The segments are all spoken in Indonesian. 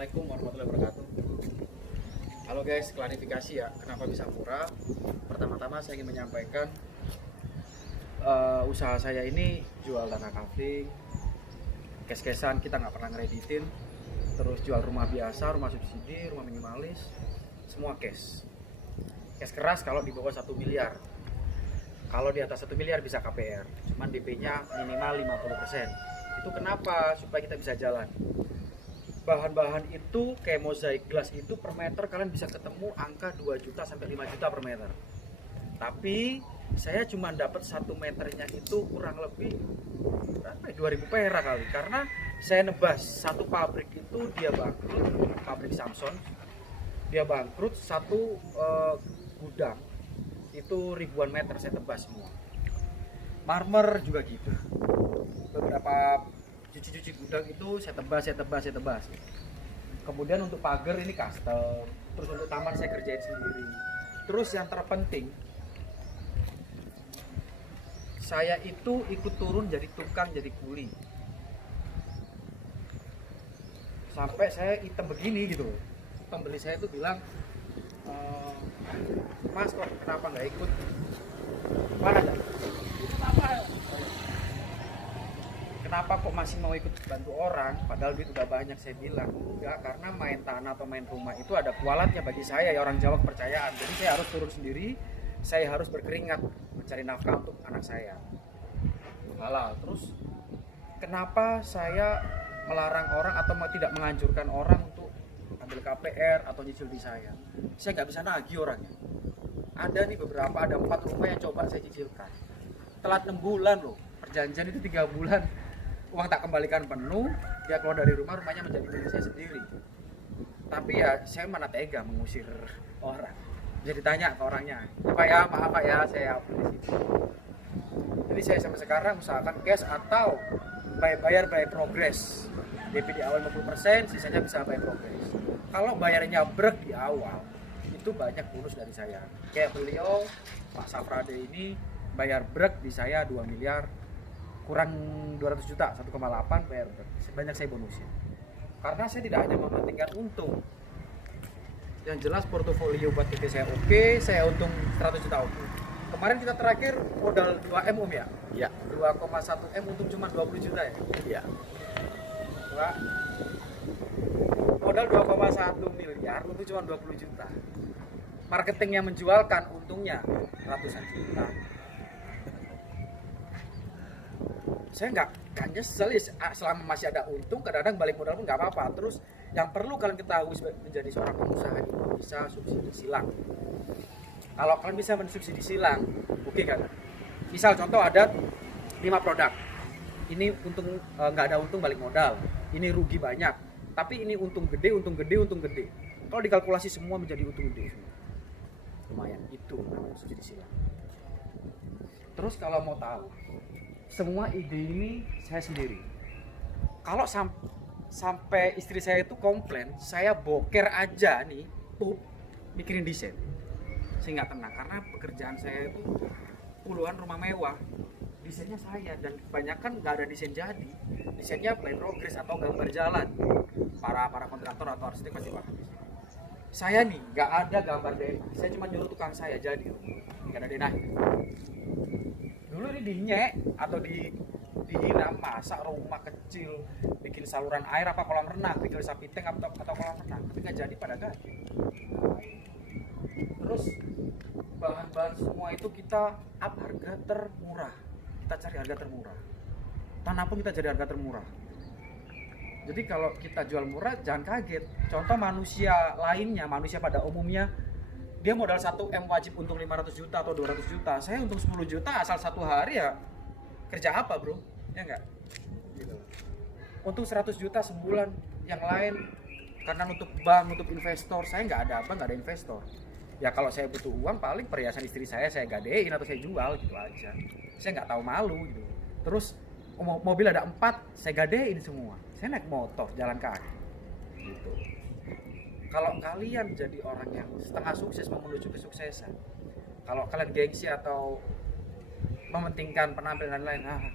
Assalamualaikum warahmatullahi wabarakatuh. Halo guys, klarifikasi ya, kenapa bisa murah? Pertama-tama saya ingin menyampaikan usaha saya ini jual tanah kafling, cash-cashan, kita nggak pernah ngereditin. Terus jual rumah biasa, rumah subsidi, rumah minimalis, semua cash. Cash keras kalau di bawah 1 miliar. Kalau di atas 1 miliar bisa KPR, cuman DP-nya minimal 50%. Itu kenapa? Supaya kita bisa jalan. Bahan-bahan itu kayak mozaik glass itu per meter kalian bisa ketemu angka 2 juta sampai 5 juta per meter. Tapi saya cuma dapat 1 meternya itu kurang lebih berapa ya? 2000 perak kali, karena saya nebas satu pabrik itu dia bangkrut, pabrik Samson dia bangkrut, satu gudang itu ribuan meter saya tebas semua. Marmer juga gitu, beberapa cuci gudang itu saya tebas. Kemudian untuk pagar ini custom, terus untuk taman saya kerjain sendiri. Terus yang terpenting, saya itu ikut turun jadi tukang, jadi kuli, sampai saya hitam begini gitu. Pembeli saya itu bilang, Mas kok kenapa nggak ikut? Mana ada? Kenapa kok masih mau ikut bantu orang, padahal duit udah banyak? Saya bilang enggak, karena main tanah atau main rumah itu ada kualatnya bagi saya ya, orang Jawa kepercayaan. Jadi saya harus turun sendiri, saya harus berkeringat mencari nafkah untuk anak saya halal. Terus kenapa saya melarang orang atau tidak menganjurkan orang untuk ambil KPR atau nyicil di saya nggak bisa nagih orangnya. Ada nih beberapa, ada 4 rumah yang coba saya cicilkan, telat 6 bulan loh, perjanjian itu 3 bulan, uang tak kembalikan penuh, dia keluar dari rumah, rumahnya menjadi milik saya sendiri. Tapi ya saya mana tega mengusir orang. Jadi tanya ke orangnya, Pak ya, maaf Pak ya, saya upload di situ. Jadi saya sampai sekarang usahakan cash atau bayar by progress. DP di awal 50%, sisanya bisa by progress. Kalau bayarnya brek di awal, itu banyak bonus dari saya. Kayak beliau, Pak Safrade ini, bayar brek di saya 2 miliar, kurang 200 juta, 1,8 bayar brek. Banyak saya bonusin. Karena saya tidak hanya mementingkan untung. Yang jelas portofolio buat PT saya oke, saya untung 100 juta oke. Kemarin kita terakhir modal 2M ya? Ya. 2,1M untung cuma 20 juta ya? Iya. Pak, modal 2,1 miliar untung cuma 20 juta. Marketing yang menjualkan untungnya ratusan juta. Saya nggak nyesel ya, selama masih ada untung, kadang-kadang balik modal pun nggak apa-apa. Terus yang perlu kalian ketahui menjadi seorang pengusaha itu bisa subsidi silang. Kalau kalian bisa mensubsidi silang, oke kan? Misal contoh ada 5 produk, ini untung nggak ada untung balik modal, ini rugi banyak, tapi ini untung gede. Kalau dikalkulasi semua menjadi untung gede semua, lumayan, itu namanya subsidi silang. Terus kalau mau tahu, semua ide ini saya sendiri. Kalau sampai istri saya itu komplain, saya boker aja nih, mikirin desain. Saya nggak tenang, karena pekerjaan saya itu puluhan rumah mewah. Desainnya saya, dan kebanyakan nggak ada desain jadi. Desainnya by progress atau gambar jalan. Para kontraktor atau arsitek pasti paham. Saya nih nggak ada gambar denah, saya cuma nyuruh tukang saya jadi, nggak ada denah. Dulu ini dinyek atau dihina, masa rumah kecil bikin saluran air apa kolam renang, bikin sapi tank atau kolam renang, tapi nggak jadi pada gaji. Terus bahan-bahan semua itu kita up harga termurah, kita cari harga termurah, tanah pun kita cari harga termurah. Jadi kalau kita jual murah jangan kaget. Contoh manusia lainnya, manusia pada umumnya, dia modal 1M wajib untung 500 juta atau 200 juta. Saya untung 10 juta asal 1 hari, ya kerja apa bro? Ya enggak? Gitu. Untung 100 juta sebulan. Yang lain karena nutup bank, nutup investor. Saya nggak ada apa, nggak ada investor. Ya kalau saya butuh uang, paling perhiasan istri saya gadein atau saya jual gitu aja. Saya nggak tahu malu gitu. Terus mobil ada 4, saya gadein semua. Saya naik motor, jalan kaki gitu. Kalau kalian jadi orang yang setengah sukses menuju kesuksesan, kalau kalian gengsi atau mementingkan penampilan dan lain-lain,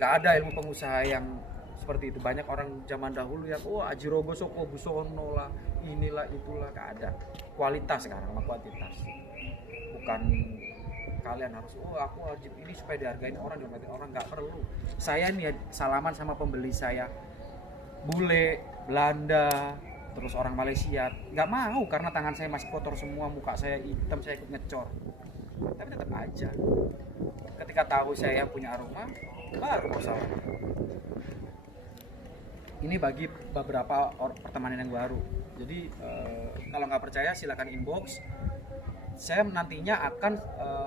nggak ada ilmu pengusaha yang seperti itu. Banyak orang zaman dahulu yang Aji Rogo Soko Busono lah, inilah itulah, gak ada. Kualitas sekarang sama kuantitas. Bukan kalian harus aku wajib ini supaya dihargain orang, dihormatin orang, nggak perlu. Saya nih salaman sama pembeli saya bule, Belanda, terus orang Malaysia, nggak mau karena tangan saya masih kotor semua, muka saya hitam, saya ikut ngecor. Tapi tetap aja ketika tahu saya punya aroma, baru mau salah. Ini bagi beberapa pertemanan yang baru. Jadi kalau nggak percaya silakan inbox. Saya nantinya akan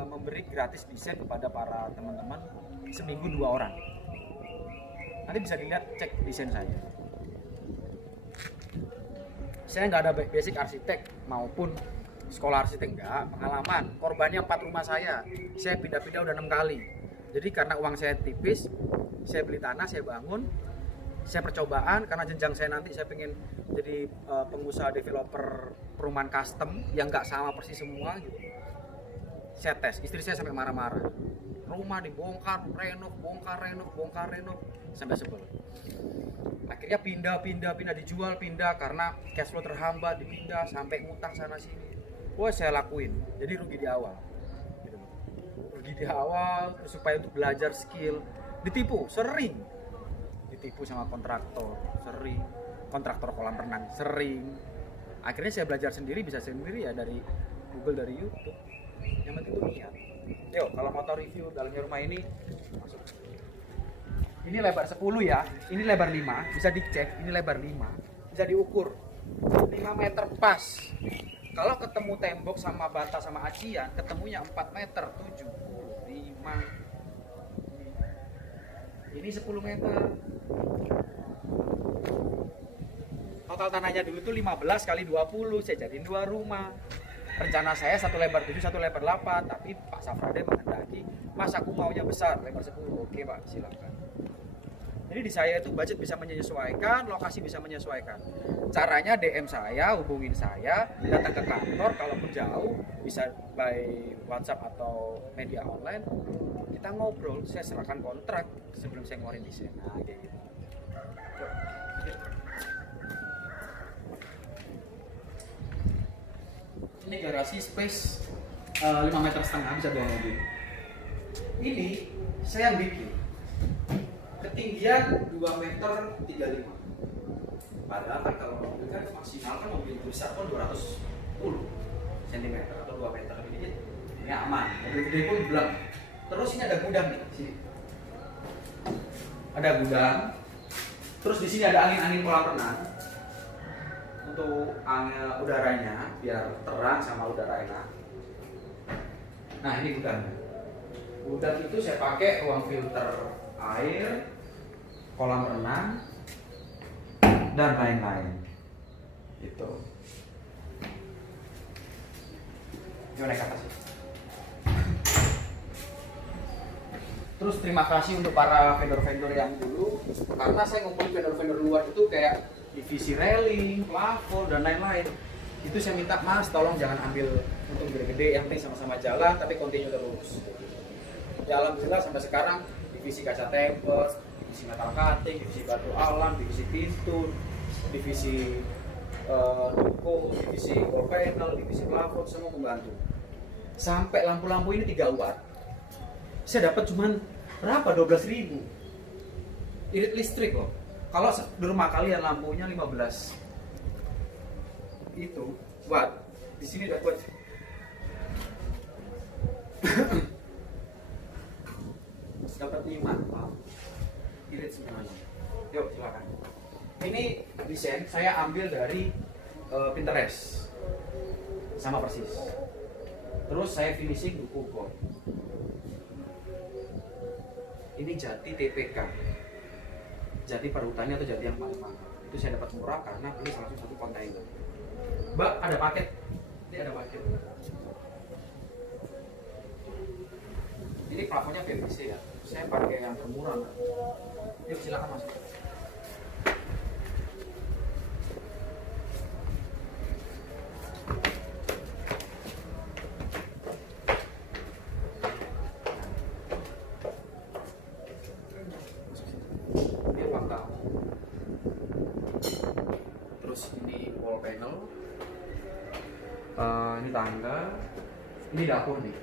memberi gratis desain kepada para teman-teman seminggu 2 orang. Nanti bisa dilihat, cek desain saya. Saya nggak ada basic arsitek maupun sekolah arsitek, enggak. Pengalaman, korbannya 4 rumah saya pindah-pindah udah 6 kali. Jadi karena uang saya tipis, saya beli tanah, saya bangun, saya percobaan karena jenjang saya nanti saya pengen jadi pengusaha developer perumahan custom yang nggak sama persis semua gitu. Saya tes, istri saya sampai marah-marah. Rumah dibongkar, renov sampai sebel. Akhirnya pindah dijual, karena cash flow terhambat, dipindah sampai ngutang sana sini. Wah, saya lakuin. Jadi rugi di awal. Gitu. Rugi di awal supaya untuk belajar skill, ditipu sama kontraktor kolam renang sering. Akhirnya saya belajar sendiri, bisa sendiri ya, dari Google, dari YouTube. Yang penting itu niat. Yuk, kalau mau tahu review dalamnya rumah ini, masuk. Ini lebar 10 ya, ini lebar 5, bisa dicek, ini lebar 5, bisa diukur 5 meter pas. Kalau ketemu tembok sama bata sama acian, ketemunya 4 meter 75. Ini 10 meter. Total tanahnya dulu tuh 15 kali 20, saya jadiin 2 rumah. Rencana saya 1 lebar 7, 1 lebar 8, tapi Pak Safrade menghendaki, Mas aku maunya besar, lebar 10. Oke Pak, silakan. Jadi di saya itu budget bisa menyesuaikan, lokasi bisa menyesuaikan. Caranya DM saya, hubungin saya, datang ke kantor, kalaupun jauh bisa by WhatsApp atau media online. Kita ngobrol, saya serahkan kontrak sebelum saya ngeluarin desain. Nah, kayak gitu. Ini garasi space 5,5 meter bisa 2 mobil. Ini saya yang bikin. Ketinggian 2 meter 35. Padahal kan kalau mobil kan maksimal kan mobil besar pun 210 cm atau 2 meter ini aman. Mobil gede pun belum. Terus ini ada gudang nih, sini. Ada gudang. Terus di sini ada angin kolam renang. Untuk udaranya biar terang sama udara enak. Nah, ini gudangnya. Gudang itu saya pakai ruang filter air, kolam renang, dan lain-lain. Itu. Gimana kata sih? Terus terima kasih untuk para vendor-vendor yang dulu, karena saya ngumpulin vendor-vendor luar itu kayak divisi railing, plafon, dan lain-lain. Itu saya minta, Mas tolong jangan ambil untuk gede-gede, yang penting sama-sama jalan tapi continue terus. Ya alhamdulillah sampai sekarang divisi kaca tempel, divisi metal cutting, divisi batu alam, divisi pintu, divisi duko, divisi wall panel, divisi plafon, semua membantu. Sampai lampu-lampu ini 3 watt. Saya dapat cuman berapa? 12.000. Irit listrik loh. Kalau di rumah kalian lampunya 15 itu watt. Di sini dapat dapat 5. Irit semuanya. Yuk silakan. Ini desain saya ambil dari Pinterest. Sama persis. Terus saya finishing buku kok. Ini jati TPK, jati perhutannya atau jati yang paling mahal. Itu saya dapat murah karena beli langsung 1 kontainer. Mbak, ada paket. Ini ada paket. Ini plafonnya PVC ya. Saya pakai yang termurah. Yuk silakan masuk. Ini ruang tamu. control panel. Ini tangga, ini dapur nih.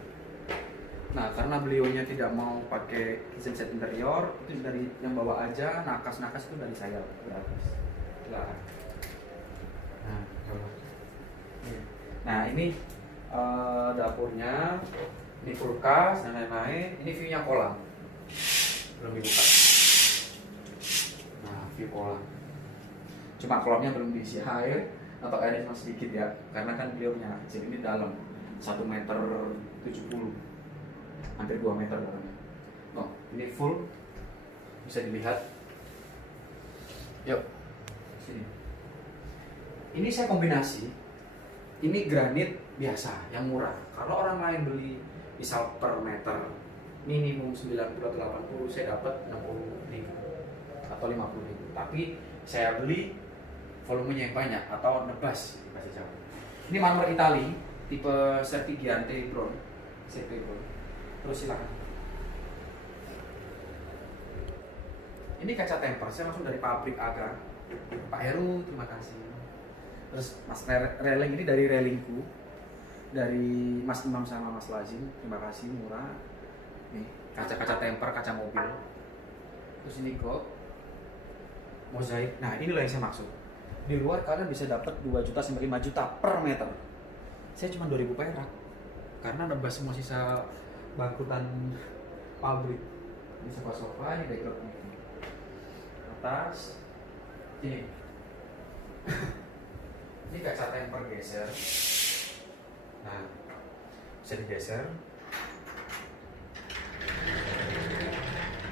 Nah, karena beliaunya tidak mau pakai kitchen set interior, itu dari yang bawa aja, nakas-nakas itu dari saya gratis. Nah, nah ini dapurnya, ini kulkas dan lain-lain. Ini view-nya kolam, belum dibuka. Nah, view kolam. Cuma kolamnya belum diisi air atau airnya cuma sedikit ya, karena kan beliau punya kecil. Ini dalam 1,70 meter, hampir 2 meter dalamnya. Oh, ini full, bisa dilihat. Yuk, sini. Ini saya kombinasi. Ini granit biasa, yang murah. Kalau orang lain beli misal per meter minimum 90 atau 80, saya dapat 60.000 atau 50.000. Tapi saya beli volumenya yang banyak atau nebas bahasa Jawa. Ini marmer Itali tipe Certigiante Brown, CP Brown. Terus silakan. Ini kaca temper, saya langsung dari pabrik Aga. Pak Heru, terima kasih. Terus Mas Releng ini dari relingku, dari Mas Imam sama Mas Lazim, terima kasih, murah. Nih kaca-kaca temper, kaca mobil. Terus ini kok mozaik. Nah, inilah yang saya maksud. Di luar kalian bisa dapat 2 juta sampai 5 juta per meter. Saya cuma 2.000 perak. Karena nebas semua sisa bangkutan pabrik. Ini sofa-sofa, ini background ini. Atas. Ini. Ini kaca temper geser. Nah, bisa digeser.